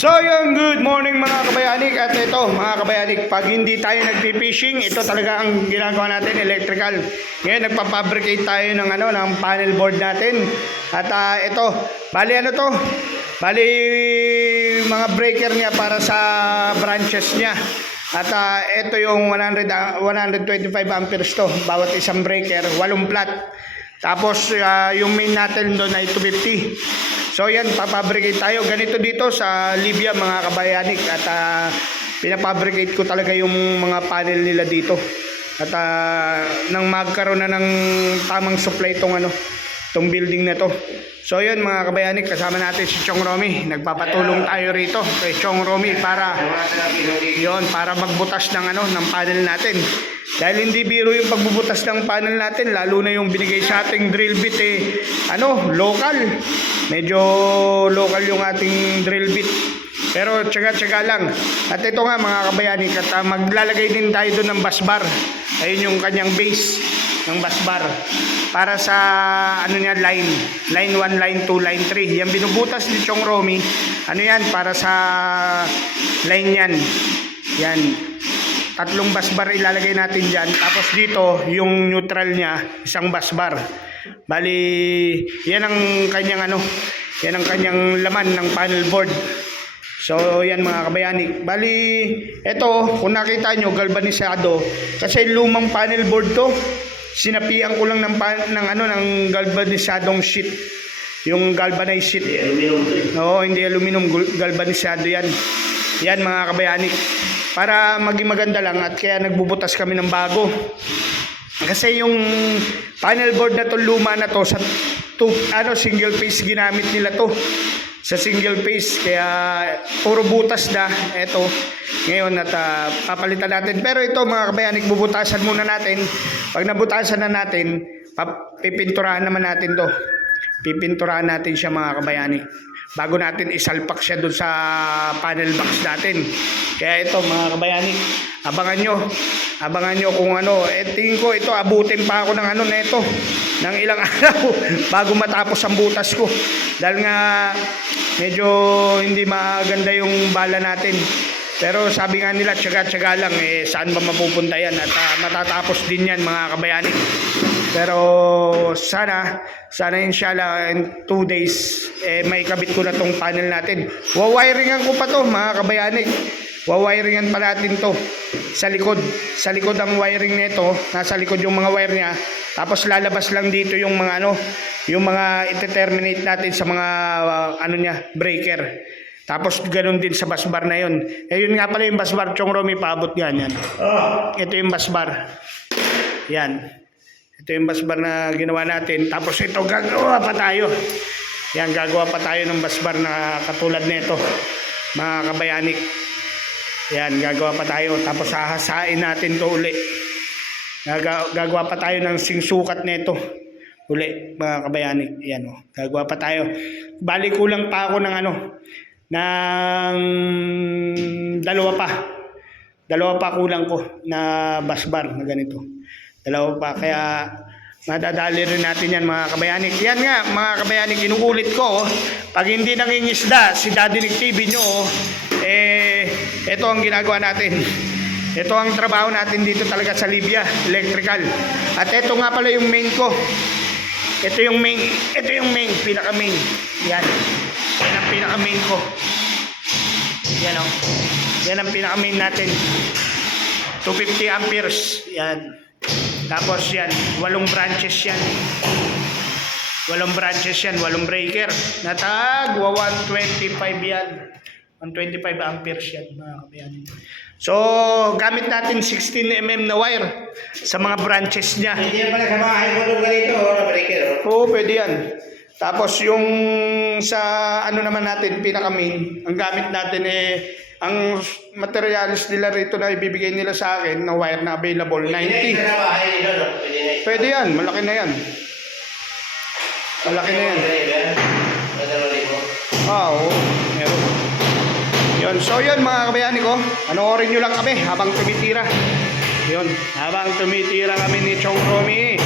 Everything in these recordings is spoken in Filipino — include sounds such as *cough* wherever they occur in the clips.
So yun, good morning mga kabayanik At ito mga kabayanik, pag hindi tayo nagpi-fishing Ito talaga ang ginagawa natin, electrical. Ngayon nagpapabricate tayo ng, ano, ng panel board natin. At ah, ito, bali ano to? Bali mga breaker niya para sa branches niya. At ah, ito yung 100, ah, 125 amperes to. Bawat isang breaker, walong plat. Tapos ah, yung main natin doon ay 250. So yan, papabricate tayo. Ganito dito sa Libya mga kabayanik at ah, pinapabricate ko talaga yung mga panel nila dito. At ah, nang magkaroon na ng tamang supply itong ano, itong building na to. So yun mga kabayanik, kasama natin si Chong Romy. Nagpapatulong tayo rito kay Chong Romy para yon para magbutas ng ano ng panel natin. Dahil hindi biro yung pagbubutas ng panel natin, lalo na yung binigay sa ating drill bit eh, ano, local. Medyo local yung ating drill bit. Pero tsaga-tsaga lang. At ito nga mga kabayani, at ah, maglalagay din tayo doon ng bus bar. Ayun yung kanyang base ng bus bar. Para sa ano niya line, line 1, line 2, line 3. Yan binubutas ni Chong Romy. Ano yan para sa line yan. Yan. Tatlong bus bar ilalagay natin dyan. Tapos dito, yung neutral niya, isang bus bar. Bali, yan ang kanyang ano, yan ang kanyang laman ng panel board. So, yan mga kabayani. Bali, eto, kung nakita nyo, galvanisado. Kasi lumang panel board to. Sinapian ko lang ng, pan, ng, ano, ng galvanisadong sheet. Yung galvanized sheet. Oo, hindi aluminum, galvanisado yan. Yan mga kabayani. Para maging maganda lang at kaya nagbubutas kami ng bago. Kasi yung panel board na to luma na to. Sa to, ano single phase ginamit nila to. Sa single phase kaya puro butas na. Eto ngayon at ah, papalitan natin. Pero ito mga kabayanik bubutasan muna natin. Pag nabutasan na natin pipinturahan naman natin to. Pipinturahan natin siya mga kabayanik bago natin isalpak siya dun sa panel box natin. Kaya ito mga kabayanik abangan nyo. Abangan nyo kung ano. Eh tingin ko ito abutin pa ako ng ano neto ng ilang *laughs* araw bago matapos ang butas ko. Dahil nga medyo hindi maganda yung bala natin. Pero sabi nga nila tsaga-tsaga lang eh saan ba mapupunta yan? At ah, matatapos din yan mga kabayanik pero sana, sana inshallah in two days, eh, may kabit ko na tong panel natin. Wawiringan ko pa to mga kabayanik. Wawiringan pa natin to sa likod. Sa likod ang wiring nito, nasa likod yung mga wire niya. Tapos lalabas lang dito yung mga ano, yung mga ite-terminate natin sa mga uh, ano niya, breaker. Tapos ganun din sa bus bar na yun. Eh yun nga pala yung bus bar, Chong Romy, paabot yan yan. Ito yung bus bar. Yan. Ito yung bus bar na ginawa natin. Tapos ito gagawa pa tayo. Yan, gagawa pa tayo ng bus bar na katulad nito. Mga kabayanik. Yan, gagawa pa tayo. Tapos hahasain natin to uli. Gaga- gagawa pa tayo ng singsukat nito. Uli, mga kabayanik. Yan o. Gagawa pa tayo. Bali kulang pa ako ng ano. Ng dalawa pa. Dalawa pa kulang ko na bus bar na ganito. Dalawa pa. Kaya madadali rin natin yan mga kabayanik. Yan nga mga kabayanik, inuulit ko. oh. Pag hindi nangingisda si Daddy Nick TV nyo, oh, eh, ito ang ginagawa natin. Ito ang trabaho natin dito talaga sa Libya, electrical. At ito nga pala yung main ko. Ito yung main, ito yung main, pinaka main. Yan. Yan ang pinaka main ko. Yan o. Yan ang pinaka main natin. 250 amperes. Yan. Tapos yan, walong branches yan. Walong branches yan, walong breaker. Natag, wa 125 yan. 125 amperes yan, mga kabayan. So, gamit natin 16mm na wire sa mga branches niya. Hindi yan pala sa mo nung ganito, oh, na breaker. oh. Oo, pwede yan. Tapos yung sa ano naman natin, pinaka main, ang gamit natin eh, ang materials nila rito na ibibigay nila sa akin na wire na available, Pwede na yun 90. sa bahay nito, no? Pwede yan, malaki na yan. Malaki na yan. Libo. Ah, oo. Meron. Yun. So yun mga kabayani ko, panoorin nyo lang kami habang tumitira. Yun. Habang tumitira kami ni Chong Romy.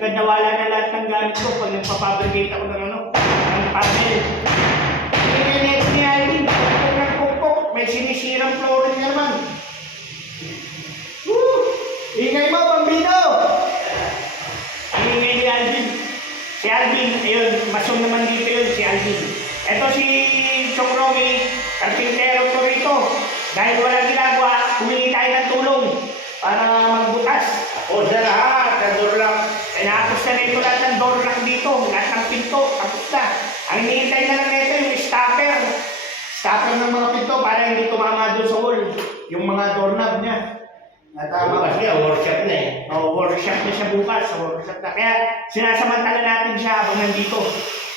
Nagkadawala na lahat ng gamit ko pag nagpapabricate ako ng ano, ng panel. Pinilit ni Alvin, pagpok ng may sinisirang flooring na naman. Woo! Ingay mo, Bambino! Ingay ni Alvin. Si Alvin, ayun, masong naman dito yun, si Alvin. Ito si Chong Romy, karpintero to rito. Dahil wala ginagawa, humingi tayo ng tulong para magbutas. O nandun lang. Tinapos na nito lahat ng door lock dito, lahat ng pinto, tapos na. Ang hinihintay na lang nito yung stopper. Stopper ng mga pinto para hindi tumama doon sa wall. Yung mga doorknob niya. Natama Bukas niya, workshop na eh. Oh, workshop na siya bukas. Workshop na. Kaya sinasamantala natin siya habang nandito.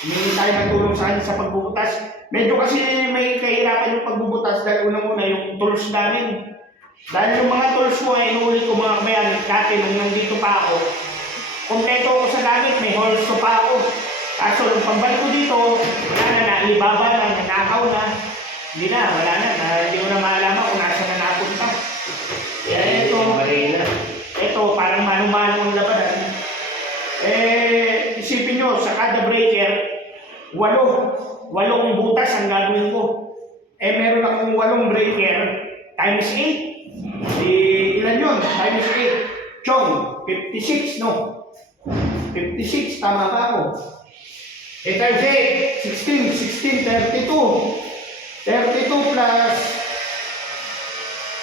Hindi tayo ng tulong sa kanya sa pagbubutas. Medyo kasi may kahirapan yung pagbubutas dahil unang-una yung tools namin. Dahil yung mga tools mo ay inuulit ko mga kabayan dati nung nandito pa ako. Kompleto ako sa gamit, may holster pa ako. Kaso nung pagbalik ko dito, wala na, naibaba na, nanakaw na. Hindi na, wala na, na hindi ko na maalaman kung nasa na napunta. Yan, Ito. Ito, parang manumano ang labanan. Eh, isipin nyo, sa kada breaker, walo. Walong butas ang gagawin ko. Eh, meron akong walong breaker times 8. Di, ilan yun? Times 8. Chong, 56, no? 56, tama ba ako? Times eight. 16, 16, 32. 32 plus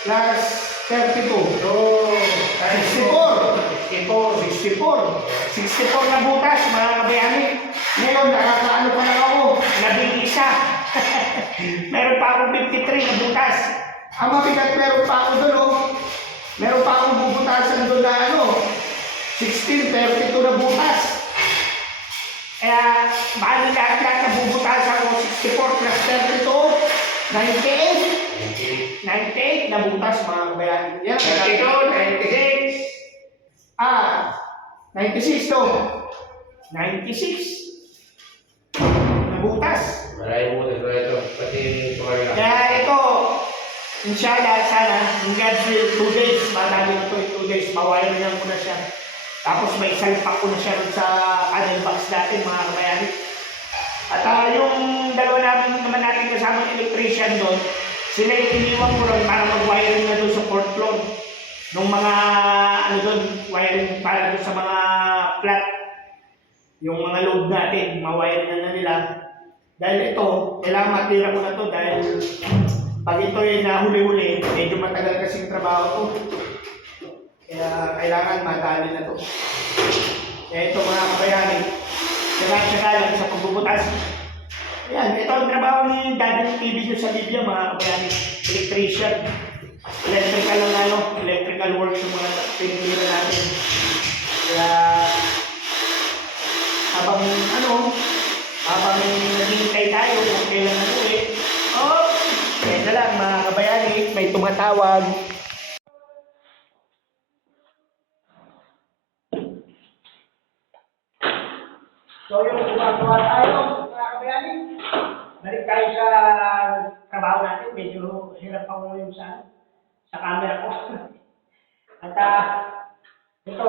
plus 32. So, times 64. 64. 64 na butas, mga kabayani. Ngayon, nakakaano pa lang ako, labing isa. *laughs* meron pa akong 53 na butas. Ang mabigat, meron pa ako doon, oh. Meron pa akong bubutasan doon na ano, 16, 32 na butas. Kaya, bali lahat-lahat na bubutasan ko, 64 plus 32, 98. 98 na butas mga kabayan. Yan. 32, 96. Ah, 96 to. 96. Na butas. Maraming mo na ito. Pati tumaga. Kaya ito, inshallah, sana, in God's will, 2 days, ito in 2 days, mawire na ko na siya. Tapos may salpak ko na siya sa panel box natin, mga kabayan. At ah, yung dalawa namin naman natin kasama ng electrician doon, sila yung iniwan ko ron para mag-wiring na doon sa fourth floor. Nung mga, ano doon, wiring para doon sa mga flat. Yung mga load natin, ma-wiring na, na nila. Dahil ito, kailangan matira ko na to dahil pag ito ay nahuli-huli, medyo matagal kasing trabaho to. Kaya kailangan madali na to. Kaya ito mga kabayani, syaga-syaga lang sa pagbubutas. Ayan, ito ang trabaho ni Daddy TV nyo sa Libya, mga kabayani. Electrician. Electrical lang ano, electrical works yung mga pinipila natin. Kaya, habang ano, habang naghihintay tayo kung kailan na uwi, oh, kaya lang mga kabayani, may tumatawag. So yung gumagawa tayo, mga kabayani, balik tayo sa trabaho natin, medyo hirap ako ngayon sa, sa camera ko. *laughs* At ah, ito,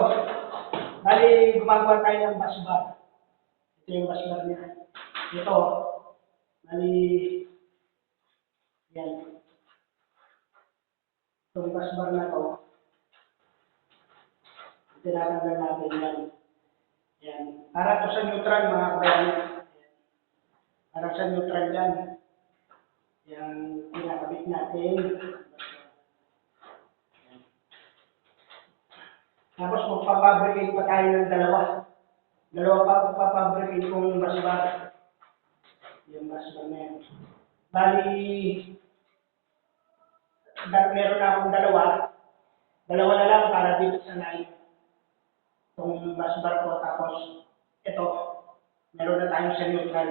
bali gumagawa tayo ng bus bar. Ito yung bus bar niya. Ito, bali, yan. Itong bus bar na to, tinatanggal natin yan. Yan. Para to sa neutral mga kabayan. Para sa neutral yan. Yan pinakabit natin. Tapos magpapabricate pa tayo ng dalawa. Dalawa pa magpapabricate kong basbar. Yung basbar na yan. Bali, meron na akong dalawa. Dalawa na lang para dito sa night itong basbar ko tapos ito meron na tayong sa neutral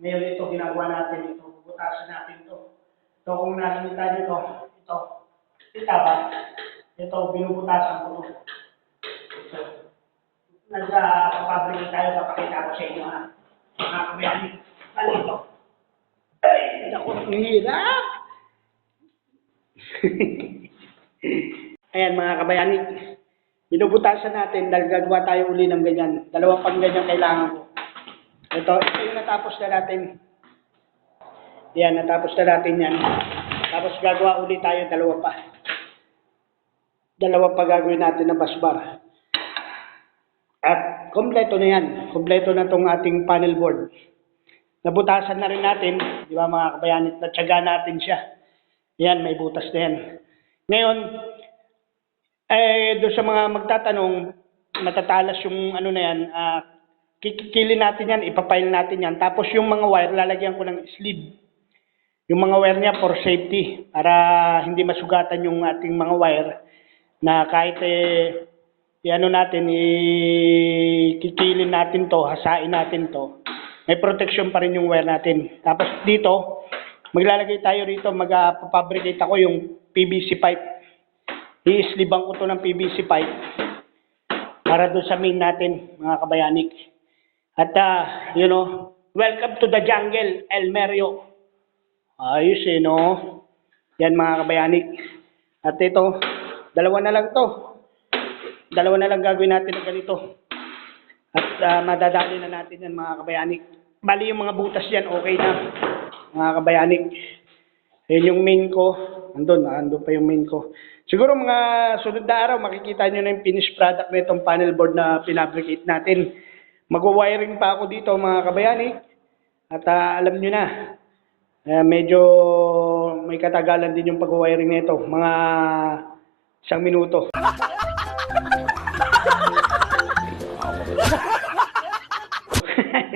ngayon ito ginagawa natin ito butasan natin ito ito kung nakikita nyo ito ito kita ba ito binubutasan ko ito ito nagsa papabricate tayo papakita ko sa inyo ha. Mga kabayanig. Alito. Ay, naku, hirap. *laughs* Ayan mga kabayanig. Binubutasan natin dahil gagawa tayo uli ng ganyan. Dalawang pang ganyan kailangan ko. Ito, ito yung natapos na natin. Yan, natapos na natin yan. Tapos gagawa uli tayo dalawa pa. Dalawa pa gagawin natin na basbar. At kompleto na yan. Kompleto na tong ating panel board. Nabutasan na rin natin, di ba mga kabayanit, natsaga natin siya. Yan, may butas na yan. Ngayon, eh, doon sa mga magtatanong, matatalas yung ano na yan, ah, kikikilin natin yan, ipapile natin yan. Tapos yung mga wire, lalagyan ko ng sleeve. Yung mga wire niya for safety, para hindi masugatan yung ating mga wire na kahit eh, i-ano natin, ikikilin natin to, hasain natin to, may protection pa rin yung wire natin. Tapos dito, maglalagay tayo rito, mag-fabricate ako yung PVC pipe. I-sleevean ko to ng PVC pipe para doon sa main natin, mga kabayanik. At, ah, you know, welcome to the jungle, El Merio. Ayos eh, no? Yan, mga kabayanik. At ito, dalawa na lang to. Dalawa na lang gagawin natin na ganito. At ah, madadali na natin yan, mga kabayanik. Bali yung mga butas yan, okay na, mga kabayanik. Yan yung main ko. Andun, andun pa yung main ko. Siguro mga sunod na araw, makikita nyo na yung finished product na itong panel board na pinabricate natin. Mag-wiring pa ako dito, mga kabayanik. At ah, alam nyo na, eh, medyo may katagalan din yung pag-wiring nito. Mga isang minuto. *laughs*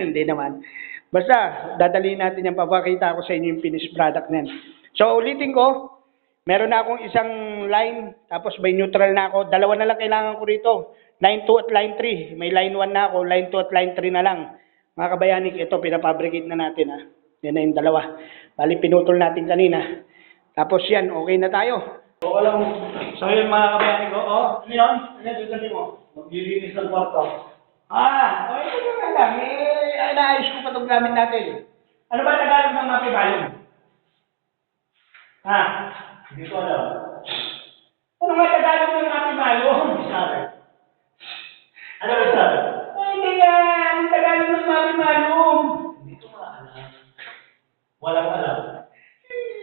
Hindi naman. Basta, dadalhin natin yan. Papakita ko sa inyo yung finished product na yan. So, ulitin ko. Meron na akong isang line, tapos may neutral na ako. Dalawa na lang kailangan ko rito. Line 2 at line 3. May line 1 na ako, line 2 at line 3 na lang. Mga kabayanik, ito, pinapabricate na natin ha. Yan na yung dalawa. Bali, pinutol natin kanina. Tapos yan, okay na tayo. Oo lang. So yun mga kabayanik ko, oh, ano yun? Ano yung sabi mo? Maglilinis ng kwarto. Ah, okay ito nga lang. Eh, ay, naayos ko pa itong gamit natin. Ano ba Tagalog ng mapibalong? Ha? Hindi ko alam. Ano nga Tagalog ng mapibalong? Sabi. Ano ba sabi? Ay, hindi nga. Ang Tagalog ng mapibalong. Hindi ko maalam. Walang alam.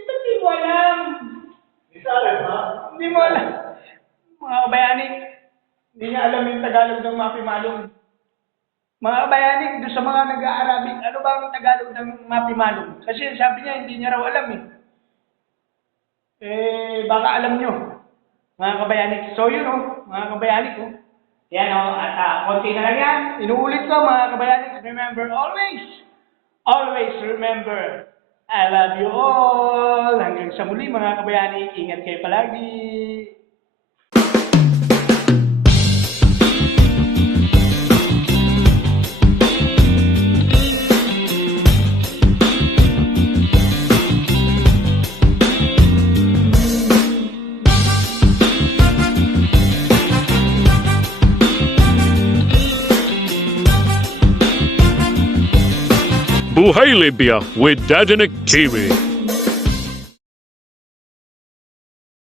Ba't di mo alam? Hindi sabi ha? Hindi mo alam. Mga kabayanik, hindi niya alam yung Tagalog ng mapimalong. Mga kabayanik, doon sa mga nag-aarabik, ano ba ang Tagalog ng mapimalong? Kasi sabi niya, hindi niya raw alam eh. Eh, baka alam nyo. Mga kabayanik. So yun oh, mga kabayanik oh. Yan oh, at ah, konti na lang yan. Inuulit ko mga kabayanik. Remember always, always remember, I love you all. Hanggang sa muli mga kabayanik, ingat kayo palagi. Buhay Libya with Dajanik TV.